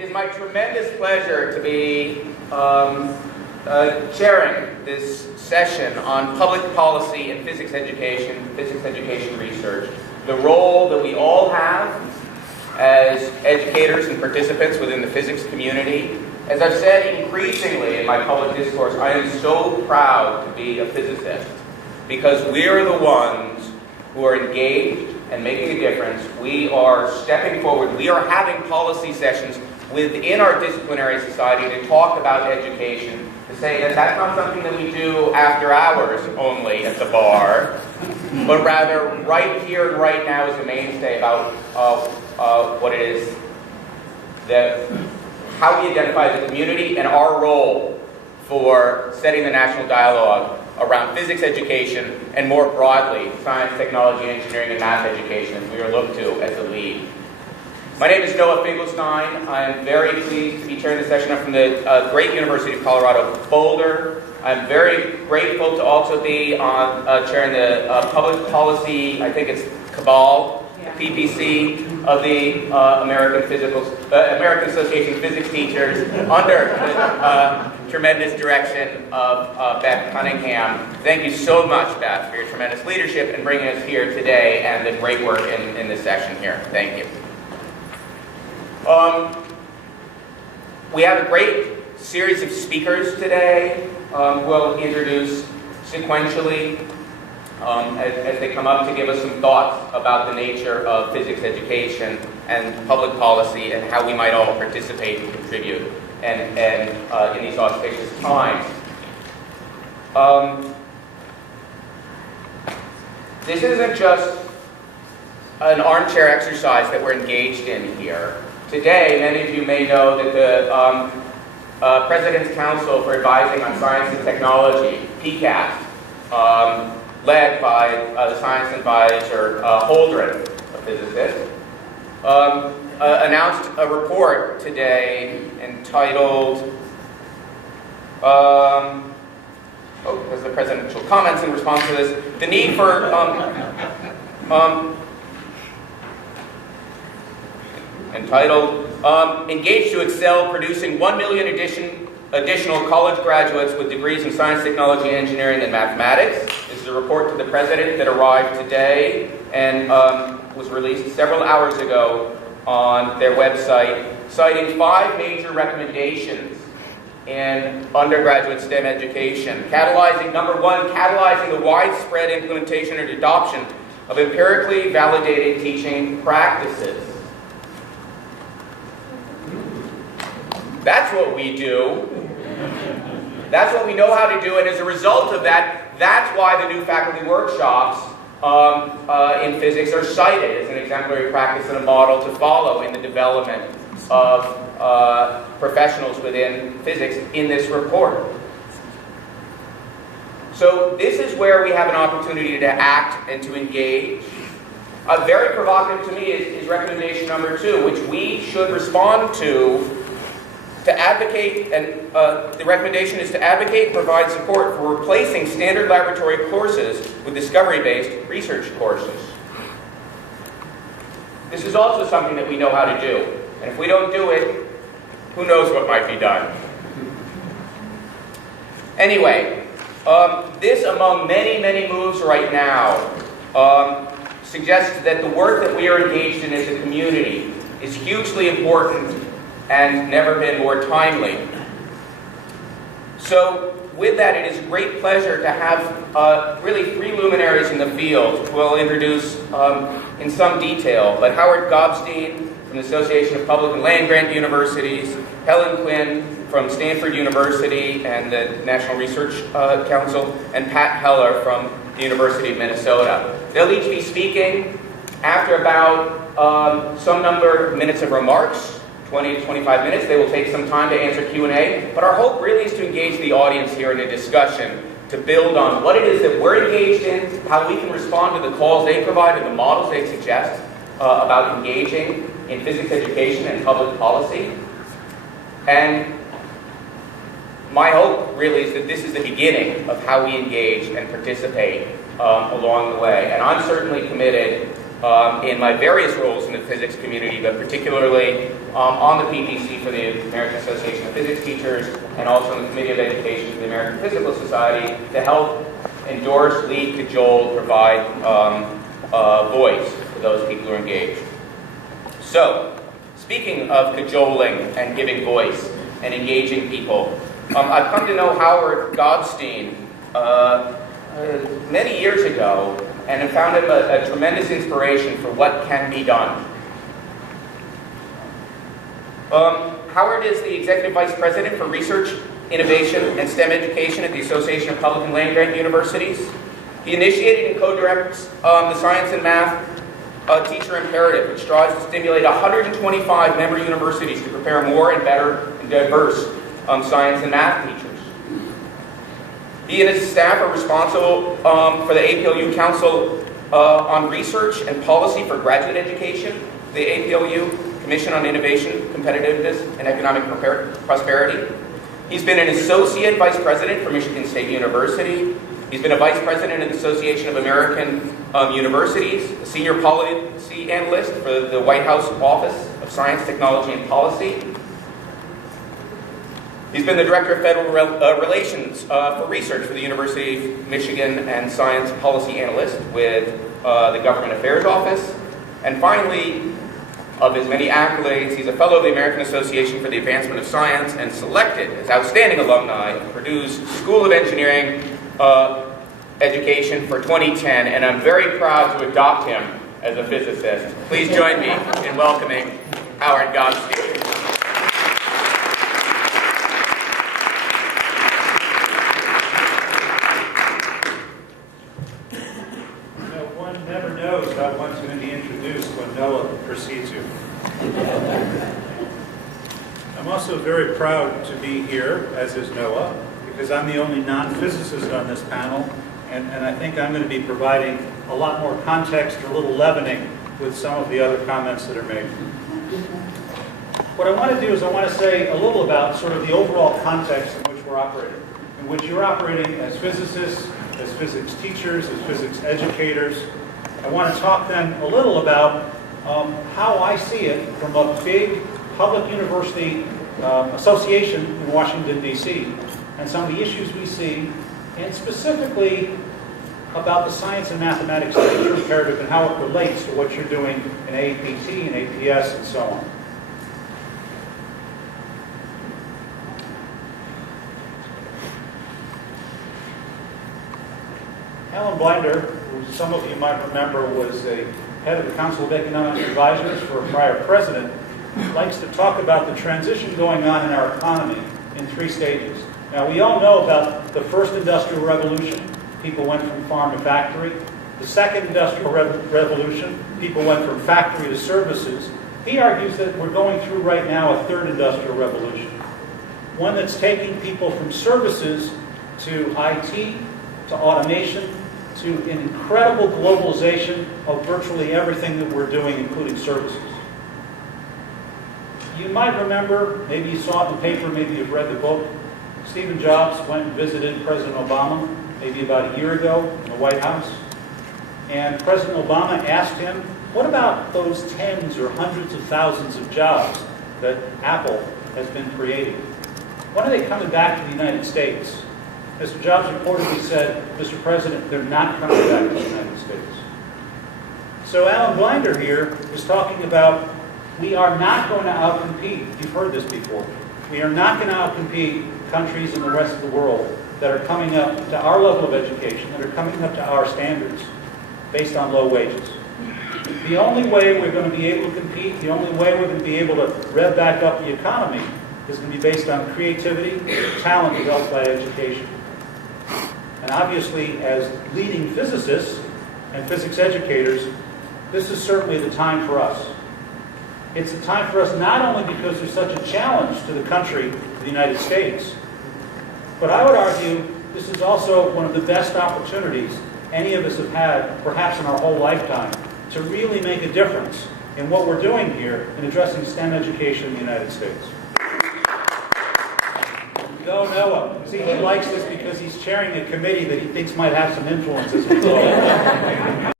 It is my tremendous pleasure to be chairing this session on public policy and physics education research, the role that we all have as educators and participants within the physics community. As I've said increasingly in my public discourse, I am so proud to be a physicist because we are the ones who are engaged and making a difference. We are stepping forward. We are having policy sessions within our disciplinary society to talk about education, to say that that's not something that we do after hours only at the bar, but rather right here and right now is the mainstay about what it is, how we identify the community and our role for setting the national dialogue around physics education and more broadly science, technology, engineering, and math education as we are looked to as the lead. My name is Noah Finkelstein. I am very pleased to be chairing the session. I'm from the great University of Colorado, Boulder. I'm very grateful to also be on chairing the public policy, I think it's CABAL, PPC, of the American Association of Physics Teachers under the tremendous direction of Beth Cunningham. Thank you so much, Beth, for your tremendous leadership and bringing us here today and the great work in this session here. Thank you. We have a great series of speakers today. We'll introduce sequentially as they come up to give us some thoughts about the nature of physics education and public policy and how we might all participate and contribute and in these auspicious times. This isn't just an armchair exercise that we're engaged in here. Today, many of you may know that the President's Council for Advising on Science and Technology, PCAST, led by the science advisor Holdren, a physicist, announced a report today entitled, as the presidential comments in response to this, the need for entitled, Engaged to Excel, Producing 1 Million Additional College Graduates with Degrees in Science, Technology, Engineering, and Mathematics. This is a report to the President that arrived today and was released several hours ago on their website, citing 5 major recommendations in undergraduate STEM education. Number 1, catalyzing the widespread implementation and adoption of empirically validated teaching practices. That's what we do. That's what we know how to do, and as a result of that, that's why the new faculty workshops in physics are cited as an exemplary practice and a model to follow in the development of professionals within physics in this report. So this is where we have an opportunity to act and to engage. Very provocative to me is recommendation number 2, which we should respond to advocate, and the recommendation is to advocate and provide support for replacing standard laboratory courses with discovery-based research courses. This is also something that we know how to do, and if we don't do it, who knows what might be done. Anyway, this, among many, many moves right now, suggests that the work that we are engaged in as a community is hugely important and never been more timely. So with that, it is a great pleasure to have really 3 luminaries in the field who I'll introduce in some detail. But Howard Gobstein from the Association of Public and Land-Grant Universities, Helen Quinn from Stanford University and the National Research Council, and Pat Heller from the University of Minnesota. They'll each be speaking after about some number of minutes of remarks, 20 to 25 minutes. They will take some time to answer Q&A, but our hope really is to engage the audience here in a discussion to build on what it is that we're engaged in, how we can respond to the calls they provide and the models they suggest about engaging in physics education and public policy. And my hope really is that this is the beginning of how we engage and participate along the way. And I'm certainly committed in my various roles in the physics community, but particularly on the PPC for the American Association of Physics Teachers, and also in the Committee of Education for the American Physical Society, to help endorse, lead, cajole, provide voice for those people who are engaged. So, speaking of cajoling and giving voice and engaging people, I've come to know Howard Gobstein many years ago, and have found him a tremendous inspiration for what can be done. Howard is the Executive Vice President for Research, Innovation, and STEM Education at the Association of Public and Land-Grant Universities. He initiated and co-directs the Science and Math Teacher Imperative, which strives to stimulate 125 member universities to prepare more and better and diverse science and math teachers. He and his staff are responsible for the APLU Council on Research and Policy for Graduate Education, the APLU Commission on Innovation, Competitiveness, and Economic Prosperity. He's been an Associate Vice President for Michigan State University. He's been a Vice President of the Association of American Universities, a Senior Policy Analyst for the White House Office of Science, Technology, and Policy. He's been the Director of Federal Relations for Research for the University of Michigan and Science Policy Analyst with the Government Affairs Office. And finally, of his many accolades, he's a Fellow of the American Association for the Advancement of Science and selected as Outstanding Alumni of Purdue's School of Engineering Education for 2010, and I'm very proud to adopt him as a physicist. Please join me in welcoming Howard Gobstein. One never knows how one's going to be introduced when Noah precedes you. I'm also very proud to be here, as is Noah, because I'm the only non-physicist on this panel, and I think I'm going to be providing a lot more context, or a little leavening, with some of the other comments that are made. What I want to do is I want to say a little about sort of the overall context in which we're operating, in which you're operating as physicists, as physics teachers, as physics educators. I want to talk then a little about how I see it from a big public university association in Washington, D.C., and some of the issues we see, and specifically about the science and mathematics teacher imperative and how it relates to what you're doing in APT and APS and so on. Alan Blinder, who some of you might remember was a head of the Council of Economic Advisors for a prior president, likes to talk about the transition going on in our economy in 3 stages. Now, we all know about the first industrial revolution. People went from farm to factory. The second industrial revolution, people went from factory to services. He argues that we're going through right now a third industrial revolution, one that's taking people from services to IT, to automation, to an incredible globalization of virtually everything that we're doing, including services. You might remember, maybe you saw it in the paper, maybe you've read the book, Stephen Jobs went and visited President Obama maybe about a year ago in the White House. And President Obama asked him, what about those tens or hundreds of thousands of jobs that Apple has been creating? When are they coming back to the United States? Mr. Jobs reportedly said, Mr. President, they're not coming back to the United States. So Alan Blinder here is talking about we are not going to outcompete. You've heard this before. We are not going to outcompete countries in the rest of the world that are coming up to our level of education, that are coming up to our standards based on low wages. The only way we're going to be able to compete, the only way we're going to be able to rev back up the economy is going to be based on creativity, talent developed by education. And obviously, as leading physicists and physics educators, this is certainly the time for us. It's the time for us not only because there's such a challenge to the country, to the United States, but I would argue this is also one of the best opportunities any of us have had, perhaps in our whole lifetime, to really make a difference in what we're doing here in addressing STEM education in the United States. Go Noah. See, he likes this because he's chairing a committee that he thinks might have some influence as a result.